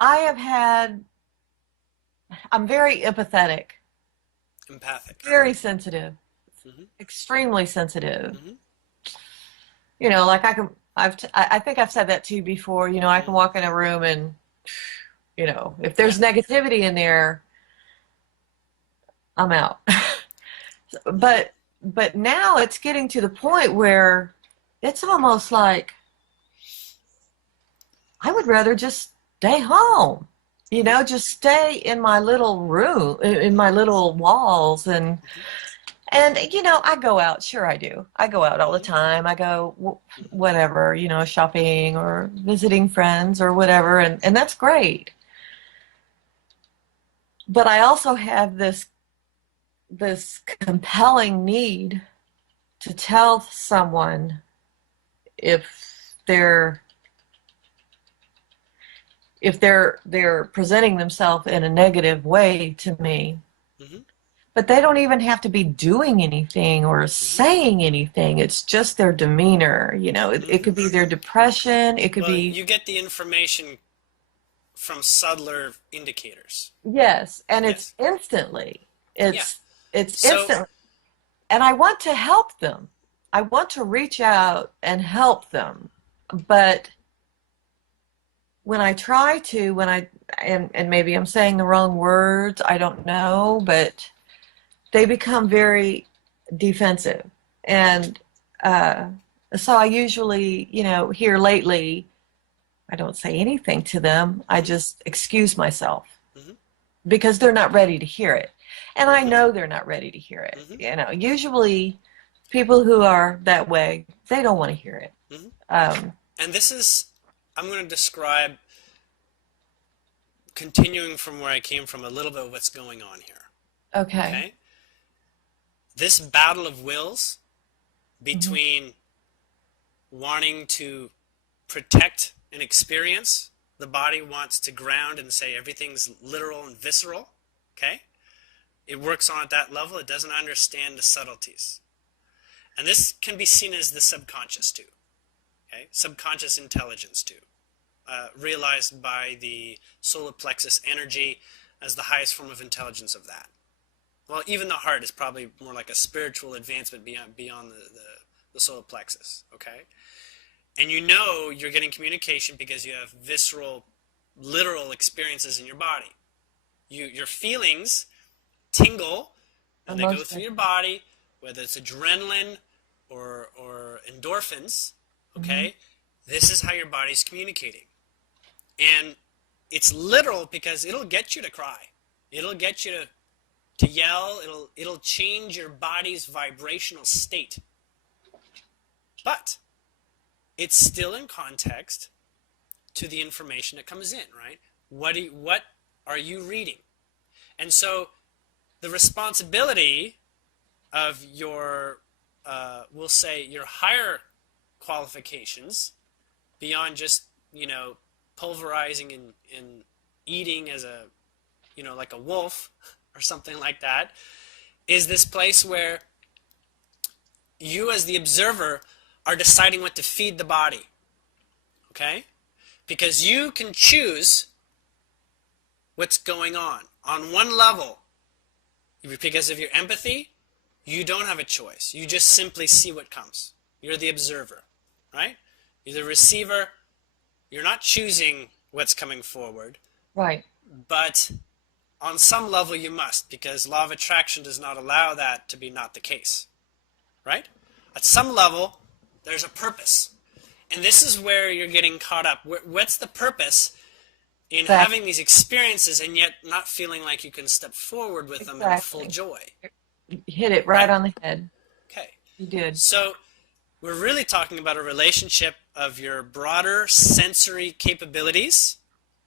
I have had, I'm very empathetic, Empathic. very sensitive, Hmm. extremely sensitive. Hmm. Like I think I've said that to you before. I can Hmm. walk in a room and, if Yeah. there's negativity in there, I'm out. Hmm. But now it's getting to the point where it's almost like I would rather just stay home. Hmm. Just stay in my little room, in my little walls, and I go out. Sure, I do. I go out all the Hmm. time. I go Hmm. whatever, shopping or visiting friends or whatever, and that's great. But I also have this compelling need to tell someone if they're they're presenting themselves in a negative way to me, Hmm. but they don't even have to be doing anything or Hmm. saying anything. It's just their demeanor. It Hmm. could be their depression. It could Well, be, you get the information from subtler indicators. yes, and it's Yes. instantly. Yeah. It's So, instantly. And I want to help them. I want to reach out and help them. But when I try to, and maybe I'm saying the wrong words, I don't know, but they become very defensive. And uh, so I usually, here lately, I don't say anything to them. I hmm. just excuse myself Hmm. because they're not ready to hear it. And I Hmm. know they're not ready to hear it. Hmm. Usually people who are that way, they don't want to hear it. Hmm. Um, And this is, I'm going to describe, continuing from where I came from, a little bit of what's going on here. okay. Okay? This battle of wills Hmm. between wanting to protect an experience, the body wants to ground and say everything's literal and visceral. Okay? It works on at that level. It doesn't understand the subtleties. And this can be seen as the subconscious too. Okay? Subconscious intelligence too. Realized by the solar plexus energy as the highest form of intelligence of that. Well, even the heart is probably more like a spiritual advancement beyond the solar plexus. Okay? And you're getting communication because you have visceral, literal experiences in your body. Your feelings tingle and they go Most through of your body, whether it's adrenaline or endorphins. hmm Okay, this is how your body's communicating, and it's literal because it'll get you to cry, it'll get you to yell, it'll change your body's vibrational state, but it's still in context to the information that comes in, right? What are you reading? And so the responsibility of your, we'll say, your higher qualifications beyond just, pulverizing and eating as a, like a wolf or something like that, is this place where you as the observer are deciding what to feed the body, okay? Because you can choose what's going on. On one level, because of your empathy, you don't have a choice. You just simply see what comes. You're the observer, right? You're the receiver. You're not choosing what's coming forward, Right. but on some level you must, because law of attraction does not allow that to be not the case, right? At some level, there's a purpose. And this is where you're getting caught up. What's the purpose in Exactly. having these experiences and yet not feeling like you can step forward with them in full Exactly. joy, You hit it right right? on the head. Okay. You did. So we're really talking about a relationship of your broader sensory capabilities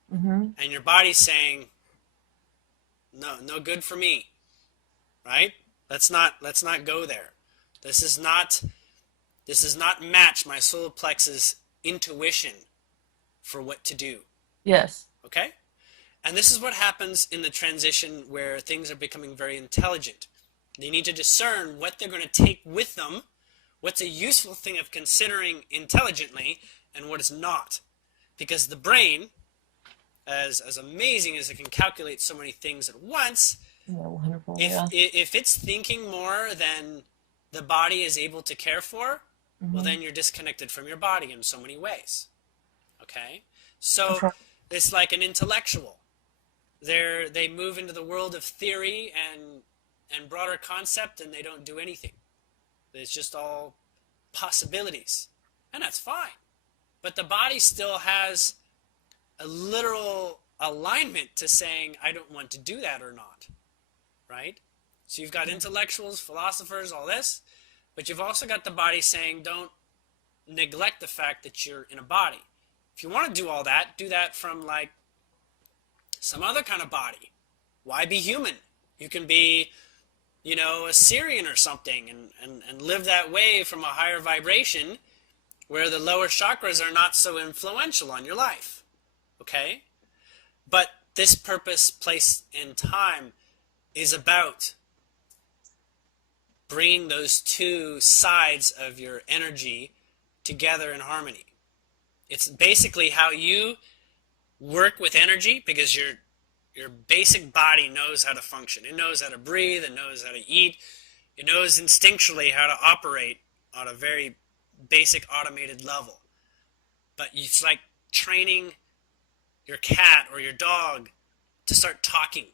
Hmm. and your body saying, no, no good for me, right? Let's not go there. This is not this does not match my solar plexus intuition for what to do. Yes. Okay? And this is what happens in the transition where things are becoming very intelligent. They need to discern what they're going to take with them, what's a useful thing of considering intelligently, and what is not. Because the brain as amazing as it can calculate so many things at once, Yeah, wonderful. if Yeah. if it's thinking more than the body is able to care for, well, Hmm. then you're disconnected from your body in so many ways. Okay? That's So right. it's like an intellectual. They move into the world of theory and broader concept, and they don't do anything. It's just all possibilities. And that's fine. But the body still has a literal alignment to saying, I don't want to do that or not. Right? So you've got intellectuals, philosophers, all this, but you've also got the body saying, don't neglect the fact that you're in a body. If you want to do all that, do that from like some other kind of body. Why be human? You can be, a Syrian or something and live that way from a higher vibration where the lower chakras are not so influential on your life. Okay? But this purpose, place, and time is about bringing those two sides of your energy together in harmony. It's basically how you work with energy, because your basic body knows how to function. It knows how to breathe, it knows how to eat, it knows instinctually how to operate on a very basic automated level. But it's like training your cat or your dog to start talking,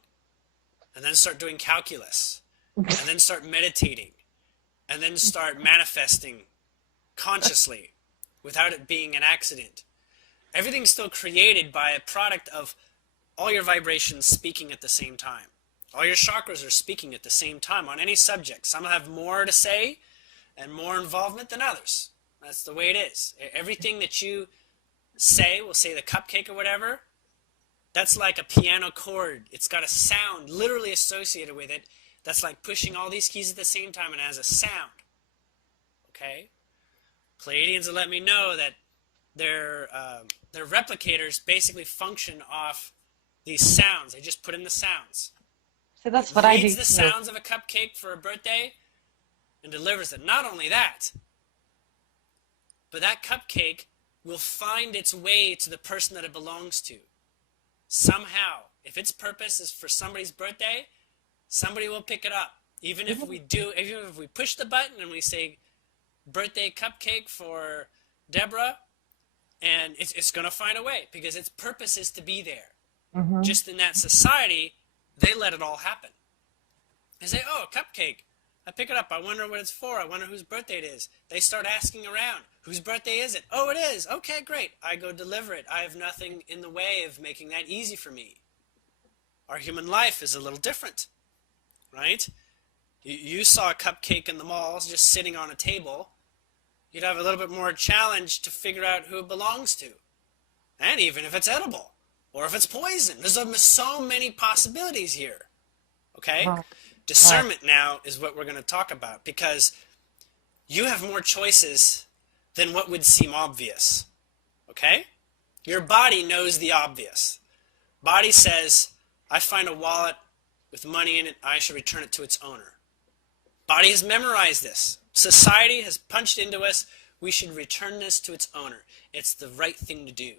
and then start doing calculus, and then start meditating, and then start manifesting consciously without it being an accident. Everything's still created by a product of all your vibrations speaking at the same time. All your chakras are speaking at the same time on any subject. Some have more to say and more involvement than others. That's the way it is. Everything that you say, we'll say the cupcake or whatever, that's like a piano chord. It's got a sound literally associated with it that's like pushing all these keys at the same time and has a sound. Okay? Pleiadians will let me know that their replicators basically function off these sounds. They just put in the sounds. So that's It what I do reads the too. sounds of a cupcake for a birthday and delivers it. Not only that, but that cupcake will find its way to the person that it belongs to. Somehow, if its purpose is for somebody's birthday, somebody will pick it up. Even if we push the button and we say birthday cupcake for Debra, and it's going to find a way because its purpose is to be there. Hmm. Just in that society, they let it all happen. They say, oh, cupcake. I pick it up. I wonder what it's for. I wonder whose birthday it is. They start asking around. Whose birthday is it? Oh, it is. Okay, great. I go deliver it. I have nothing in the way of making that easy for me. Our human life is a little different, right? You saw a cupcake in the malls just sitting on a table. You'd have a little bit more challenge to figure out who it belongs to. And even if it's edible. Or if it's poison. There's so many possibilities here. Okay? Right. Right. Discernment now is what we're going to talk about, because you have more choices than what would seem obvious. Okay? Your body knows the obvious. Body says, I find a wallet with money in it, I should return it to its owner. Body has memorized this. Society has punched into us, we should return this to its owner. It's the right thing to do.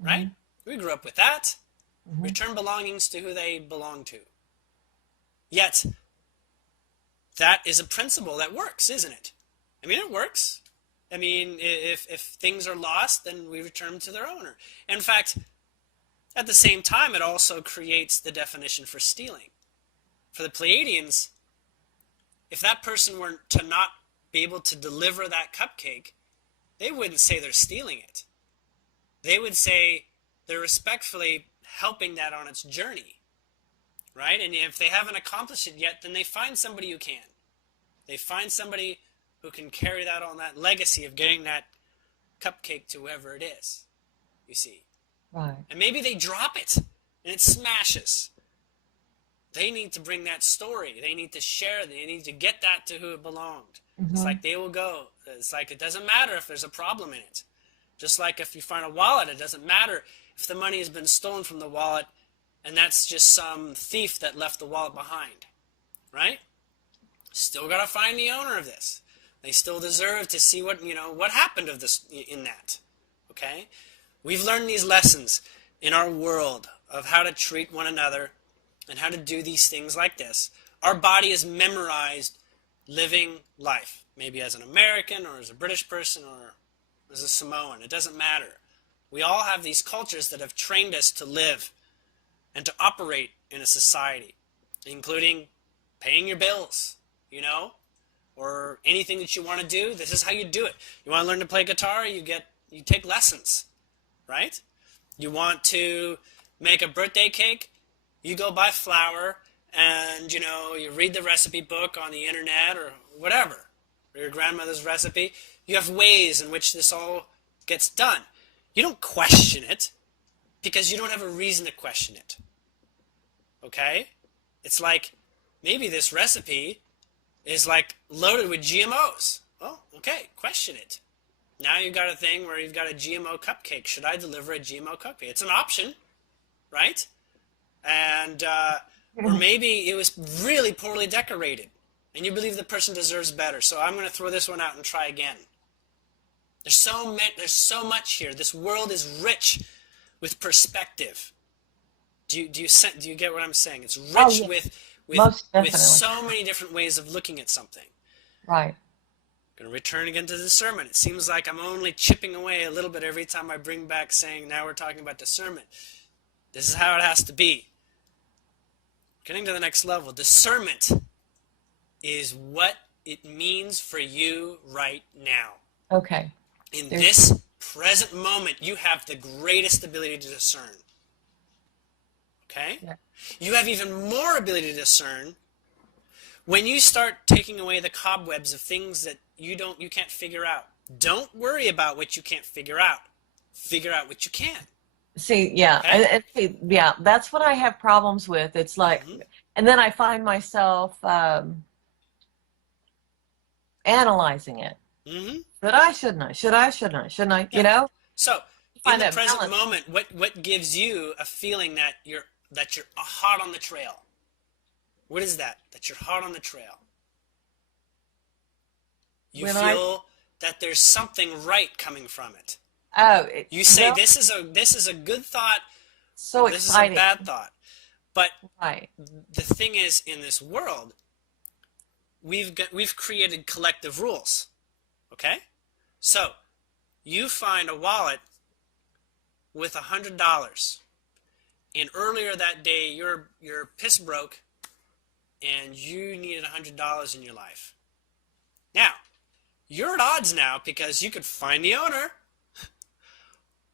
Right? We grew up with that. Hmm. Return belongings to who they belong to. Yet, that is a principle that works, isn't it? I mean, it works. I mean, if things are lost, then we return them to their owner. In fact, at the same time, it also creates the definition for stealing. For the Pleiadians, if that person were to not be able to deliver that cupcake, they wouldn't say they're stealing it. They would say they're respectfully helping that on its journey. Right? And if they haven't accomplished it yet, then they find somebody who can. They find somebody who can carry that on, that legacy of getting that cupcake to whoever it is, you see. Right. And maybe they drop it and it smashes. They need to bring that story. They need to share. They need to get that to who it belonged. It's like they will go. It's like it doesn't matter if there's a problem in it. Just like if you find a wallet, it doesn't matter if the money has been stolen from the wallet and that's just some thief that left the wallet behind. Right? Still got to find the owner of this. They still deserve to see what happened of this in that. Okay? We've learned these lessons. in our world of how to treat one another and how to do these things like this, our body is memorized living life, maybe as an American or as a British person or as a Samoan. It doesn't matter. We all have these cultures that have trained us to live and to operate in a society, including paying your bills, you know, or anything that you want to do. This is how you do it. You want to learn to play guitar, you take lessons, right? You want to make a birthday cake, you go buy flour, and you read the recipe book on the internet or whatever, or your grandmother's recipe. You have ways in which this all gets done. You don't question it because you don't have a reason to question it. Okay? It's like maybe this recipe is like loaded with GMOs. Well, okay, question it. Now you've got a thing where you've got a GMO cupcake. Should I deliver a GMO cupcake? It's an option, right? And or maybe it was really poorly decorated and you believe the person deserves better. So I'm going to throw this one out and try again. There's so much here. This world is rich with perspective. Do you get what I'm saying? It's rich with so many different ways of looking at something. Right. Going to return again to discernment. It seems like I'm only chipping away a little bit every time I bring back saying, now we're talking about discernment. This is how it has to be. Getting to the next level. Discernment is what it means for you right now. Okay. In this present moment, you have the greatest ability to discern. Okay? Yeah. You have even more ability to discern when you start taking away the cobwebs of things that you can't figure out. Don't worry about what you can't figure out. Figure out what you can. See, yeah, Okay? yeah, that's what I have problems with. It's like, and then I find myself analyzing it. Should I? Shouldn't I? Should I? Shouldn't I? Shouldn't I? Yeah. So, in the present balance. moment, what gives you a feeling that you're hot on the trail? What is that? That you're hot on the trail. You feel that there's something right coming from it. Oh, you say this is a good thought. So this exciting. Is a bad thought. But right. The thing is, in this world, we've created collective rules. Okay? So, you find a wallet with $100, and earlier that day you're piss broke, and you needed $100 in your life. Now, you're at odds now because you could find the owner,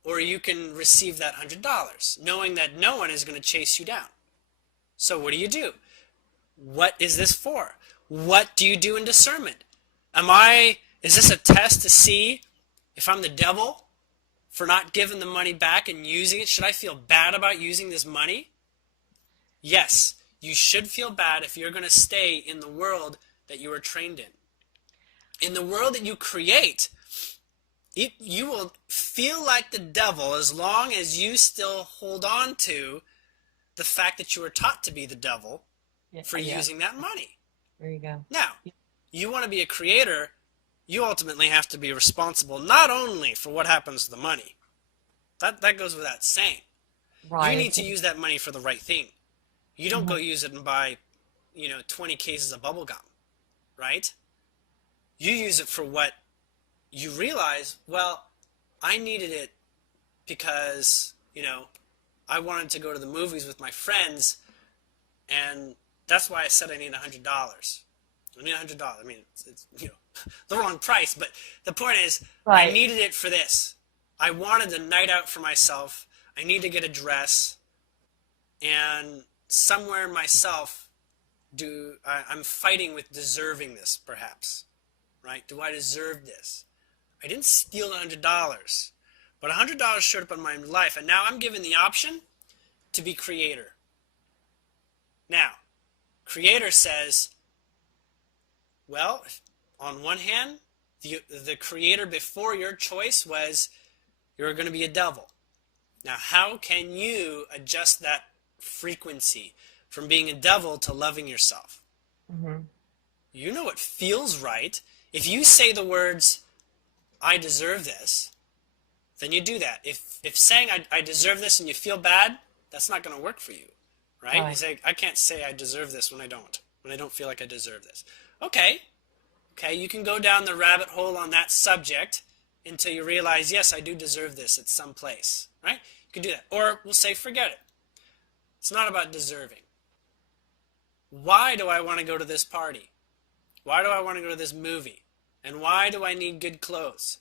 or you can receive that $100, knowing that no one is going to chase you down. So what do? What is this for? What do you do in discernment? Is this a test to see if I'm the devil for not giving the money back and using it? Should I feel bad about using this money? Yes, you should feel bad if you're going to stay in the world that you were trained in. In the world that you create, you will feel like the devil as long as you still hold on to the fact that you were taught to be the devil for using that money. There you go. Now, you want to be a creator, you ultimately have to be responsible not only for what happens to the money. That goes without saying. Right. You need to use that money for the right thing. You don't go use it and buy, 20 cases of bubble gum, right? You use it for what you realize, well, I needed it because, I wanted to go to the movies with my friends, and that's why I said I need $100. I need $100. I mean, it's the wrong price, but the point is, right. I needed it for this. I wanted a night out for myself. I need to get a dress, and somewhere in myself, I'm fighting with deserving this, perhaps, right? Do I deserve this? I didn't steal $100, but $100 showed up in my life, and now I'm given the option to be creator. Now, creator says, well, on one hand, the creator before your choice was you're going to be a devil. Now, how can you adjust that frequency from being a devil to loving yourself? You know what feels right. If you say the words, I deserve this, then you do that. If saying I deserve this and you feel bad, that's not going to work for you, right? You say, I can't say I deserve this when I don't feel like I deserve this. Okay, you can go down the rabbit hole on that subject until you realize, yes, I do deserve this at some place, right? You can do that. Or we'll say, forget it. It's not about deserving. Why do I want to go to this party? Why do I want to go to this movie? And why do I need good clothes?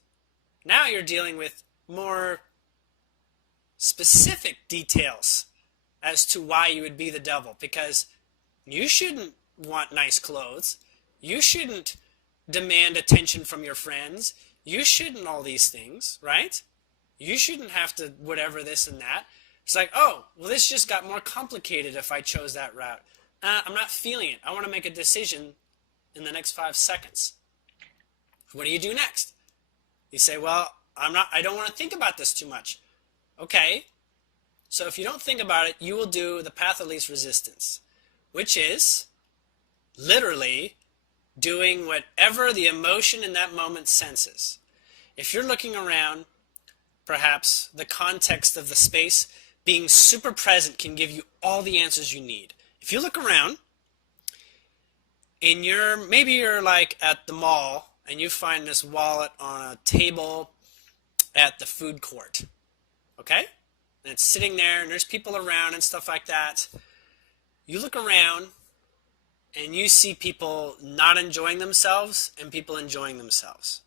Now you're dealing with more specific details as to why you would be the devil, because you shouldn't want nice clothes. You shouldn't demand attention from your friends. You shouldn't all these things, right? You shouldn't have to whatever this and that. It's like, oh, well, this just got more complicated if I chose that route. I'm not feeling it. I want to make a decision in the next 5 seconds. What do you do next? You say, well, I don't want to think about this too much. Okay. So if you don't think about it, you will do the path of least resistance, which is literally doing whatever the emotion in that moment senses. If you're looking around, perhaps the context of the space being super present can give you all the answers you need. If you look around and maybe you're like at the mall and you find this wallet on a table at the food court, okay? And it's sitting there and there's people around and stuff like that. You look around and you see people not enjoying themselves and people enjoying themselves,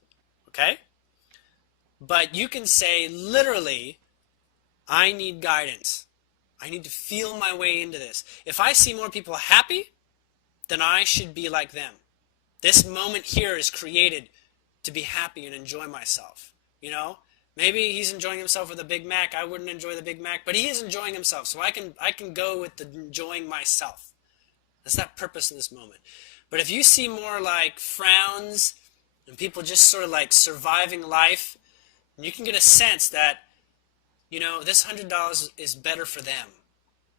okay? But you can say literally, I need guidance. I need to feel my way into this. If I see more people happy, then I should be like them. This moment here is created to be happy and enjoy myself, you know? Maybe he's enjoying himself with a Big Mac. I wouldn't enjoy the Big Mac, but he is enjoying himself, so I can go with the enjoying myself. That's that purpose in this moment. But if you see more like frowns and people just sort of like surviving life, you can get a sense that, you know, this $100 is better for them.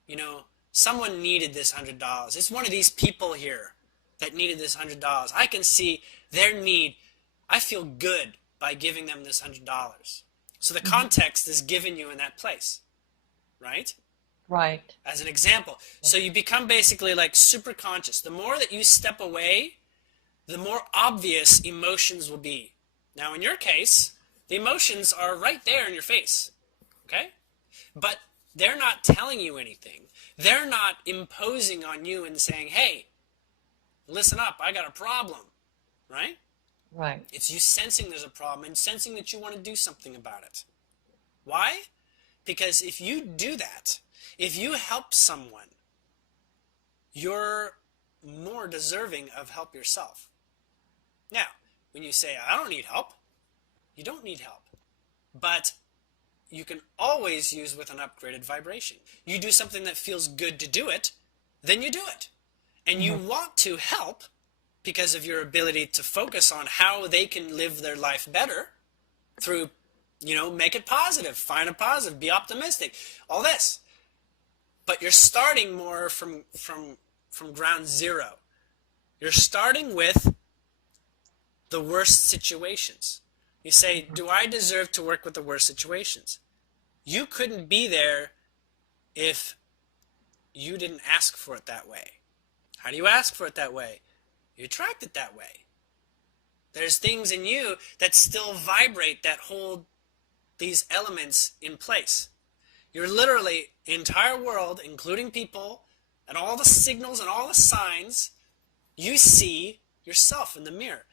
You know, someone needed this $100. It's one of these people here that needed this $100. I can see their need. I feel good by giving them this $100. So the context is given you in that place, right? Right. As an example. So you become basically like super conscious. The more that you step away, the more obvious emotions will be. Now in your case, the emotions are right there in your face, okay? But they're not telling you anything. They're not imposing on you and saying, hey, listen up, I got a problem, right? Right. It's you sensing there's a problem and sensing that you want to do something about it. Why? Because if you do that, if you help someone, you're more deserving of help yourself. Now, when you say, I don't need help, you don't need help. But you can always use with an upgraded vibration. You do something that feels good to do it, then you do it. And you want to help because of your ability to focus on how they can live their life better through, you know, make it positive, find a positive, be optimistic, all this. But you're starting more from ground zero. You're starting with the worst situations. You say, do I deserve to work with the worst situations? You couldn't be there if you didn't ask for it that way. How do you ask for it that way? You attract it that way. There's things in you that still vibrate, that hold these elements in place. You're literally, the entire world, including people, and all the signals and all the signs, you see yourself in the mirror.